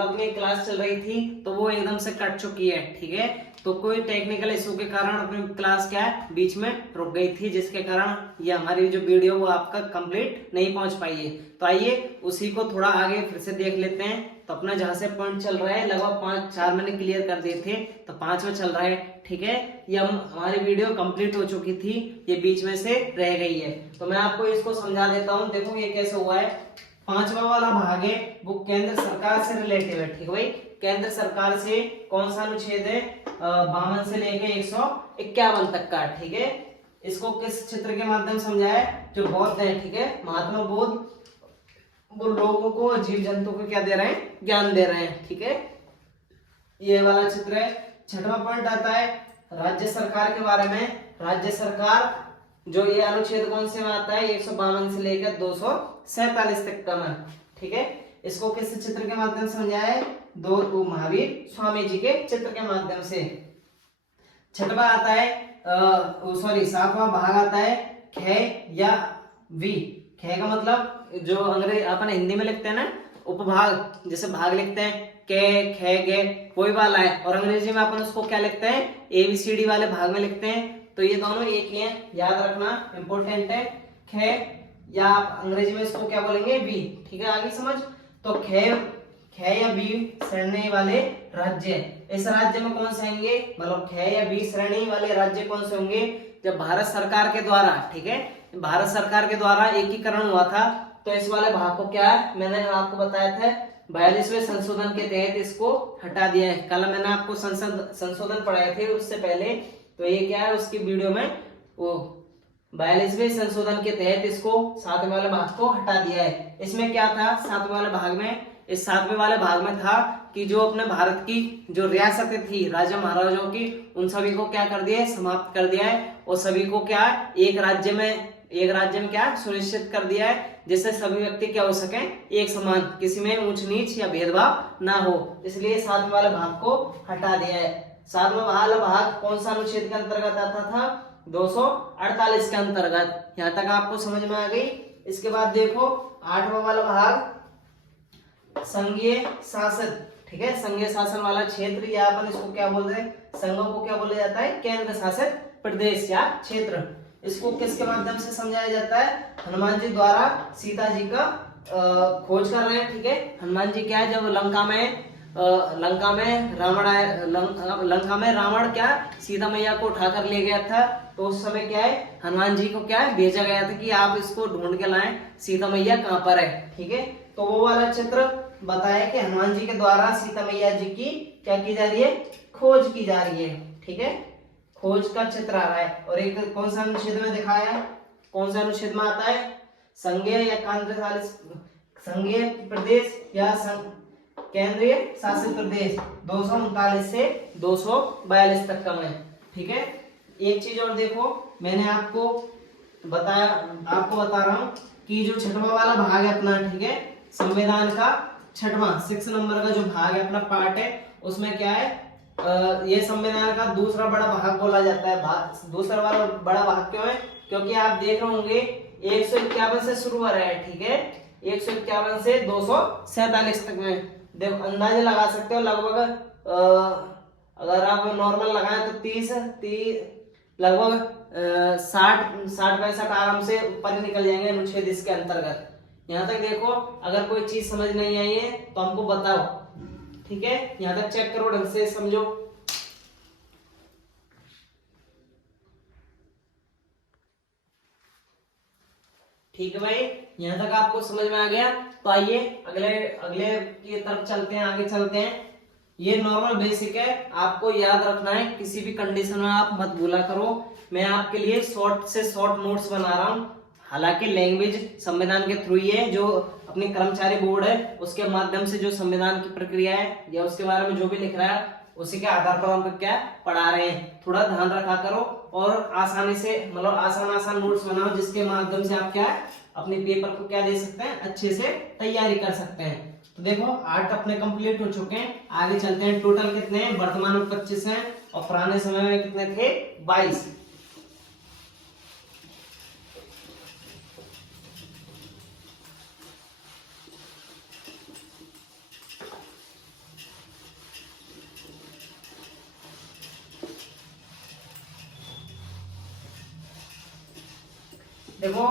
अपनी क्लास चल रही थी तो वो एकदम से कट चुकी है, ठीक है। तो कोई टेक्निकल इशू के कारण अपनी क्लास क्या है बीच में रुक गई थी, जिसके कारण ये हमारी जो वीडियो वो आपका कंप्लीट नहीं पहुंच पाई है। तो आइए उसी को थोड़ा आगे फिर से देख लेते हैं। तो अपना जहां से पॉइंट चल रहा है लगभग 5-4 मैंने क्लियर कर दिए थे, तो 5 में चल रहा है, ठीक है। ये हमारी वीडियो कंप्लीट हो चुकी थी, ये बीच में से रह गई है। तो मैं आपको इसको समझा देता हूँ। देखो ये कैसे हुआ है। 5वां वाला भाग है वो केंद्र सरकार से रिलेटिव है, ठीक है भाई। केंद्र सरकार से कौन सा अनुच्छेद है, 52 से लेके 151 तक का, ठीक है। इसको किस चित्र के माध्यम समझाया है, जो बौद्ध है, ठीक है, महात्मा बुद्ध, वो लोगों को जीव जंतु को क्या दे रहे हैं, ज्ञान दे रहे हैं, ठीक है। ये वाला चित्र है। 6वां पॉइंट आता है राज्य सरकार के बारे में। राज्य सरकार जो ये अनुच्छेद कौन से में आता है, 152 से लेकर 247 तक का में, ठीक है। इसको किस चित्र के माध्यम से समझाया है, दो महावीर स्वामी जी के चित्र के माध्यम से। 6वां आता है 7वां भाग आता है ख या वी। ख का मतलब जो अंग्रेजी अपन हिंदी में लिखते हैं ना उपभाग, जैसे भाग लिखते हैं के ख गे, वही वाला है। और अंग्रेजी में अपन उसको क्या लिखते हैं, ABCD वाले भाग में लिखते हैं। तो ये दोनों एक ही हैं, याद रखना इंपॉर्टेंट है। ख या आप अंग्रेजी में इसको क्या बोलेंगे, बी, ठीक है। आगे समझ। तो ख या बी श्रेणी वाले राज्य, इस राज्य में कौन से आएंगे, मतलब ख या बी श्रेणी वाले राज्य कौन से होंगे, जब भारत सरकार के द्वारा, ठीक है, भारत सरकार के द्वारा एकीकरण हुआ था। तो इस वाले भाग को क्या है, मैंने आपको बताया था 42वें संशोधन के तहत इसको हटा दिया है। कल मैंने आपको संशोधन पढ़ाए थे उससे पहले, तो ये क्या है उसकी वीडियो में वो 42वें संशोधन के तहत इसको 7वें वाले भाग को हटा दिया है। इसमें क्या था 7वें वाले भाग में, इस 7वें वाले भाग में था कि जो अपने भारत की जो रियासतें थी राजा महाराजाओं की, उन सभी को क्या कर दिया है, समाप्त कर दिया है। और सभी को क्या एक राज्य में क्या सुनिश्चित कर दिया है, जिससे सभी व्यक्ति क्या हो सके एक समान, किसी में ऊंच नीच या भेदभाव ना हो। इसलिए 7वें वाले भाग को हटा दिया है। 7वां वाला भाग कौन सा अनुच्छेद के अंतर्गत आता था, 248 के अंतर्गत। यहां तक आपको समझ में आ गई। इसके बाद देखो 8वां वाला भाग संघीय शासन, ठीक है, संघीय शासन वाला क्षेत्र, या अपन इसको क्या बोल रहे हैं, संघों को क्या बोला जाता है, केंद्र शासित प्रदेश या क्षेत्र। इसको किसके माध्यम से समझाया जाता है, हनुमान जी द्वारा सीता जी का खोज कर रहे हैं, ठीक है। हनुमान जी क्या है, जब लंका में रावण क्या सीता मैया को उठाकर ले गया था, तो उस समय क्या है हनुमान जी को क्या है भेजा गया था कि आप इसको ढूंढ के लाएं, सीता मैया कहाँ पर है, ठीक है। तो वो वाला चित्र बताया कि हनुमान जी के द्वारा सीता मैया जी की क्या की जा रही है, खोज की जा रही है, ठीक है। खोज का चित्र आ रहा है। और एक कौन सा अनुच्छेद में दिखाया है, कौन सा अनुच्छेद में आता है, संघीय या संघीय प्रदेश या केंद्रीय शासित प्रदेश 239 से 242 तक का है, ठीक है। एक चीज और देखो, मैंने आपको बता रहा हूं कि जो 6वां वाला भाग है अपना, ठीक है, संविधान का 6 नंबर का जो भाग है अपना पार्ट है, उसमें क्या है ये संविधान का दूसरा बड़ा भाग बोला जाता है। दूसरा वाला बड़ा भाग क्यों है, क्योंकि आप देख रहे होंगे 151 से शुरू हो रहा है, ठीक है, 151 से 247 तक में। देखो अंदाजे लगा सकते हो लगभग अगर आप नॉर्मल लगाएं तो 30 लगभग 60-65 आराम से ऊपर ही निकल जाएंगे अनुच्छेद इसके अंतर्गत। यहाँ तक देखो, अगर कोई चीज समझ नहीं आई है तो हमको बताओ, ठीक है। यहाँ तक चेक करो, ढंग से समझो। ठीक है भाई, यहाँ तक आपको समझ में आ गया। तो आइए अगले की तरफ चलते हैं, आगे चलते हैं। ये नॉर्मल बेसिक है, आपको याद रखना है, किसी भी कंडीशन में आप मत भूला करो। मैं आपके लिए शॉर्ट से शॉर्ट नोट्स बना रहा हूँ। हालांकि लैंग्वेज संविधान के थ्रू ही है, जो अपनी कर्मचारी बोर्ड है उसके माध्यम से जो संविधान की प्रक्रिया है या उसके बारे में जो भी लिख रहा है उसी के आधार पर हम क्या पढ़ा रहे हैं। थोड़ा ध्यान रखा करो और आसानी से मतलब आसान नोट्स बनाओ, जिसके माध्यम से आप क्या अपने पेपर को क्या दे सकते हैं, अच्छे से तैयारी कर सकते हैं। तो देखो 8 अपने कंप्लीट हो चुके हैं, आगे चलते हैं। टोटल कितने हैं, वर्तमान में 25 हैं और पुराने समय में कितने थे, 22। देखो,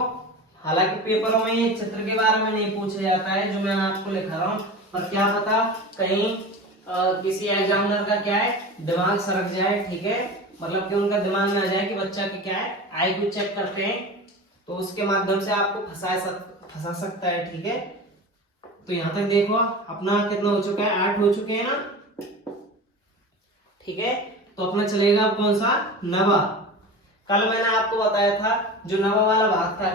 हालांकि पेपरों में ये चित्र के बारे में नहीं पूछा जाता है जो मैं आपको लिखा रहा हूँ, पर क्या पता कहीं किसी एग्जामिनर का क्या है दिमाग सरक जाए, ठीक है, मतलब कि उनका दिमाग में आ जाए कि बच्चा की क्या है आईक्यू चेक करते हैं, तो उसके माध्यम से आपको फंसा सकता है, ठीक है। तो यहाँ तक देखो अपना कितना हो चुका है, 8 हो चुके हैं ना, ठीक है। तो अपना चलेगा अब कौन सा, नवा। कल मैंने आपको बताया था जो नवा वाला भाग था,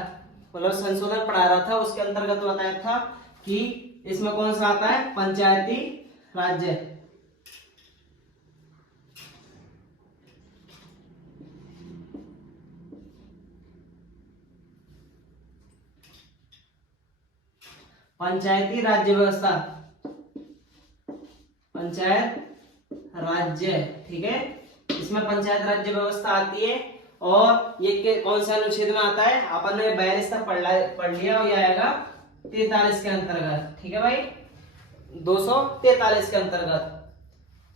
मतलब संशोधन पढ़ा रहा था, उसके अंतर्गत बताया था कि इसमें कौन सा आता है, पंचायती राज्य। पंचायती राज्य व्यवस्था, पंचायत राज्य, ठीक है, इसमें पंचायत राज्य व्यवस्था आती है। और ये कौन सा अनुच्छेद में आता है, अपन ने 42 तक पढ़ लिया, और ये आएगा 43 के अंतर्गत, ठीक है भाई, 243 के अंतर्गत।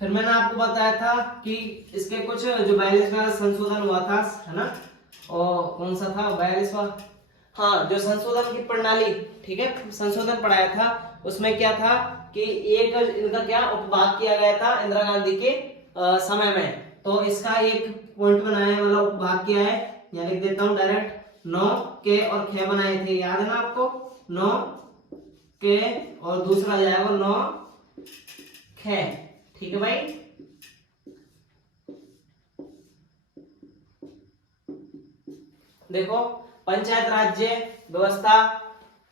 फिर मैंने आपको बताया था कि इसके कुछ जो 42 का संशोधन हुआ था, है ना, और कौन सा था 42वां, हाँ, जो संशोधन की प्रणाली, ठीक है, संशोधन पढ़ाया था, उसमें क्या था कि एक इनका क्या उपभाग किया गया था इंदिरा गांधी के समय में, तो इसका एक पॉइंट बनाया है, मतलब उपभाग किया है, यहाँ लिख देता हूँ डायरेक्ट, 9 के और ख बनाए थे, याद है ना आपको, 9 के और दूसरा जाएगा 9 ख, ठीक है भाई। देखो, पंचायत राज्य व्यवस्था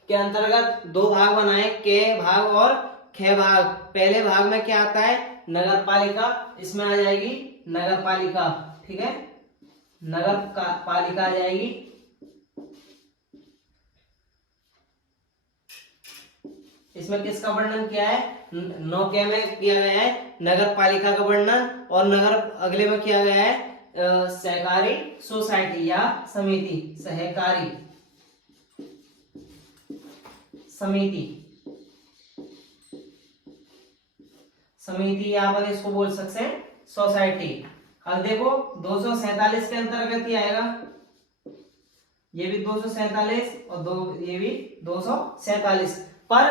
के अंतर्गत 2 भाग बनाए, के भाग और ख भाग। पहले भाग में क्या आता है, नगर पालिका, इसमें आ जाएगी नगर पालिका, ठीक है, नगर पालिका आ जाएगी। इसमें किसका वर्णन किया है, 9 के में किया गया है नगर पालिका का वर्णन, और नगर अगले में किया गया है सहकारी सोसाइटी या समिति, सहकारी समिति, समिति या अपन इसको बोल सकते हैं सोसाइटी। अब देखो 247 के अंतर्गत ही आएगा, ये भी 247 और ये भी 247। पर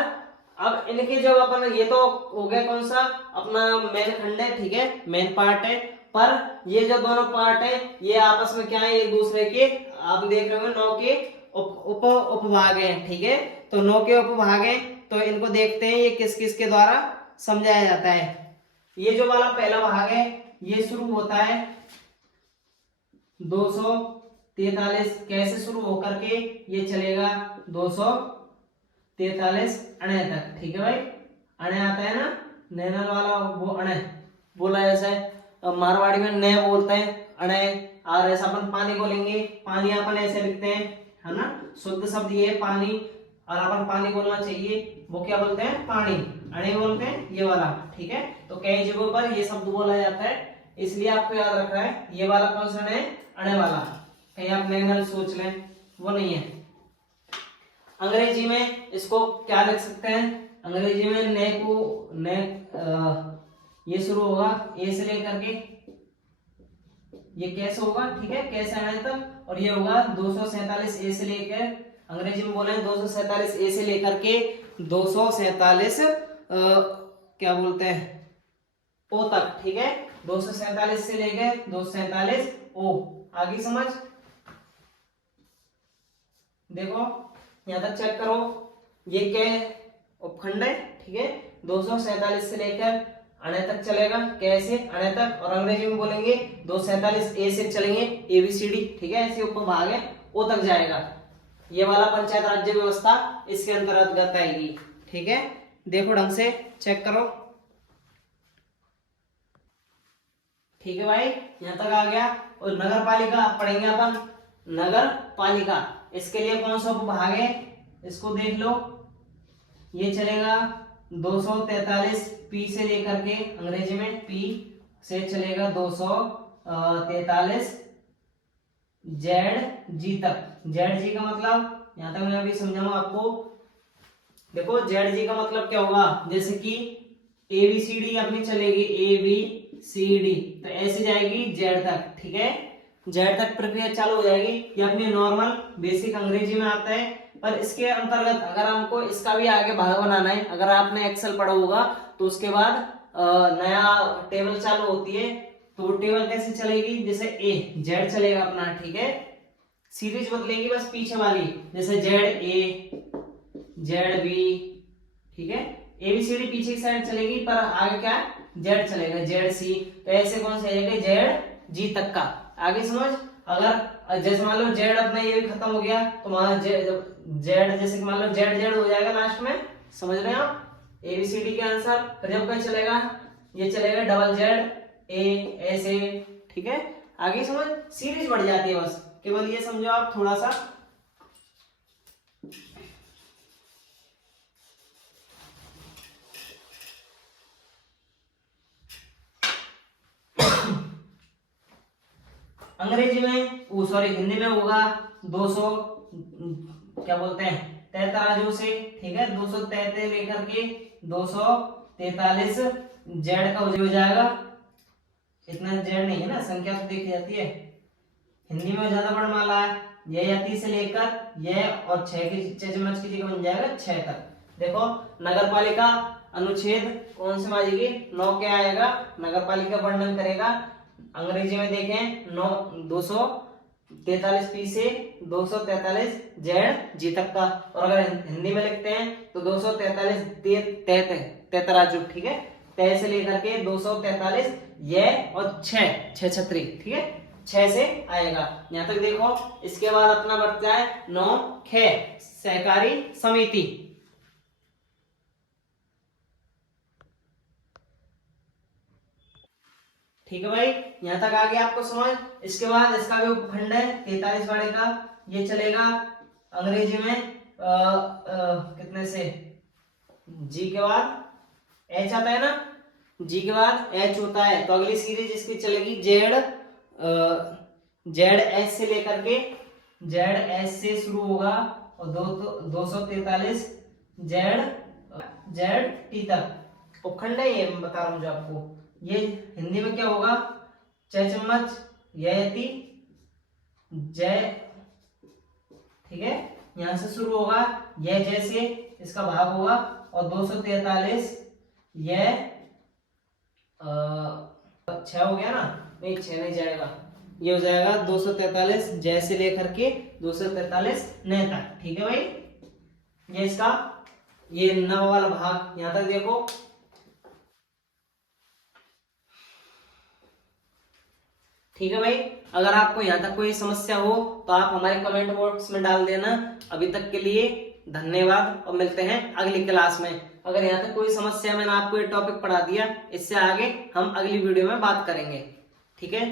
अब इनके जब अपन, ये तो हो गया कौन सा अपना मेन खंड है, ठीक है, मेन पार्ट है, पर ये जो दोनों पार्ट है ये आपस में क्या है, एक दूसरे के, आप देख रहे होंगे 9 के उपभाग हैं, ठीक है, तो 9 के उपभाग हैं, तो इनको देखते हैं ये किस किस के द्वारा समझाया जाता है। ये जो वाला पहला भाग है ये शुरू होता है 243 कैसे शुरू होकर के ये चलेगा 243 अणे तक, ठीक है भाई, अणे आता है ना, नैनल वाला वो अणे बोला, जैसे मारवाड़ी में न बोलते हैं अणे, और ऐसा अपन पानी बोलेंगे, पानी अपन ऐसे लिखते हैं, है ना, शुद्ध शब्द ये पानी, और अपन पानी बोलना चाहिए, वो क्या बोलते हैं, पानी, अणे बोलते हैं ये वाला, ठीक है। तो कई जगहों पर ये शब्द बोला जाता है, इसलिए आपको याद रखना है ये वाला कौन सा है, अणे वाला, कहीं आप नैनल सोच लें, वो नहीं है। अंग्रेजी में इसको क्या लिख सकते हैं, अंग्रेजी में ने को ने ये शुरू होगा ए से लेकर के, ये कैसे होगा, ठीक है, कैसे आने तक, और ये होगा 247 ए से लेकर, अंग्रेजी में बोले 247 ए से लेकर के 247 क्या बोलते हैं ओ तक, ठीक है, 247 से लेकर 247 ओ, आगे समझ। देखो यहां तक चेक करो, ये क्या उपखंड है, ठीक है, 247 से लेकर अणे तक चलेगा, कैसे अणे तक, और अंग्रेजी में बोलेंगे 247 ए से चलेंगे एबीसीडी, ठीक है, ऐसे उपभाग है ओ तक जाएगा। ये वाला पंचायत राज्य व्यवस्था इसके अंतर्गत आएगी, ठीक है। देखो ढंग से चेक करो, ठीक है भाई, यहां तक आ गया। और नगर पालिका पढ़ेंगे अपन, नगर पालिका, इसके लिए कौन सा उपभाग है इसको देख लो, ये चलेगा 243 पी से लेकर के, अंग्रेजी में पी से चलेगा 243 जेड जी तक। जेड जी का मतलब यहां तक मैं अभी समझाऊंगा आपको। देखो जेड जी का मतलब क्या होगा, जैसे कि ए बी सी डी अपनी चलेगी, ए बी सी डी, तो ऐसे जाएगी जेड तक, ठीक है। जेड तक प्रक्रिया चालू हो जाएगी। ये अपनी नॉर्मल बेसिक अंग्रेजी में आता है। पर इसके अंतर्गत अगर हमको इसका भी आगे भाग बनाना है, अगर आपने एक्सेल पढ़ा होगा तो उसके बाद नया टेबल चालू होती है, तो वो टेबल कैसे चलेगी, जैसे ए जेड चलेगा अपना, ठीक है, सीरीज बदलेगी बस पीछे वाली, जैसे जेड ए जेड बी, ठीक है, एबीसीडी पीछे की साइड चलेगी पर आगे क्या जेड चलेगा, जेड सी। तो ऐसे कौन से आएगा, जेड जी तक का। आगे समझ, अगर जैसे मान लो जेड अपना ये भी खत्म हो गया तो वहां जेड जैसे कि मान लो जेड जेड हो जाएगा लास्ट में, समझ रहे हैं आप, एबीसीडी के आंसर। फिर जब क्या चलेगा, ये चलेगा डबल जेड ए ऐसे, ठीक है। आगे समझ, सीरीज बढ़ जाती है, बस केवल ये समझो आप थोड़ा सा। अंग्रेजी में वो सॉरी हिंदी में होगा 200 क्या बोलते हैं 43 से, ठीक है, 233 लेकर के 243 जेड का हो जाएगा। इतना जेड नहीं है ना, संख्या तो देखी जाती है। हिंदी में ज्यादा वर्णमाला है, ये यति से लेकर ये और 6 की चम्मच की जगह बन जाएगा 6 तक। देखो नगर पालिका अनुच्छेद कौन से बाजेगी, 9 क्या आएगा, नगर पालिका वर्णन करेगा। अंग्रेजी में देखें 243 पी से 243 जेड जी तक का, और अगर हिंदी में लिखते हैं तो 243 तेतराजू, ठीक है, तय से लेकर के 243 ये और 6 छतरी, ठीक है, 6 से आएगा यहां तक। देखो इसके बाद अपना बढ़ता है 9 ख सहकारी समिति, ठीक है भाई, यहां तक आगे आपको समझ। इसके बाद इसका भी उपखंड है 43 वाले का, ये चलेगा अंग्रेजी में कितने से, जी के बाद एच आता है ना, जी के बाद एच होता है, तो अगली सीरीज इसकी चलेगी जेड जेड एस से लेकर के, जेड एस से शुरू होगा और 243 जेड जेड टी तक उपखंड है। ये बता रहा हूं जो आपको, ये हिंदी में क्या होगा, च चम्मच यति जय, ठीक है, यहां से शुरू होगा यह जैसे इसका भाग होगा और 243 यह 6 हो गया ना, नहीं 6 नहीं जाएगा, ये हो जाएगा 243 जैसे लेकर के 243 नए तक, ठीक है भाई। ये इसका ये नव वाला भाग यहां तक देखो। ठीक है भाई, अगर आपको यहाँ तक कोई समस्या हो तो आप हमारे कमेंट बॉक्स में डाल देना। अभी तक के लिए धन्यवाद और मिलते हैं अगली क्लास में। अगर यहाँ तक कोई समस्या, मैंने आपको ये टॉपिक पढ़ा दिया, इससे आगे हम अगली वीडियो में बात करेंगे, ठीक है।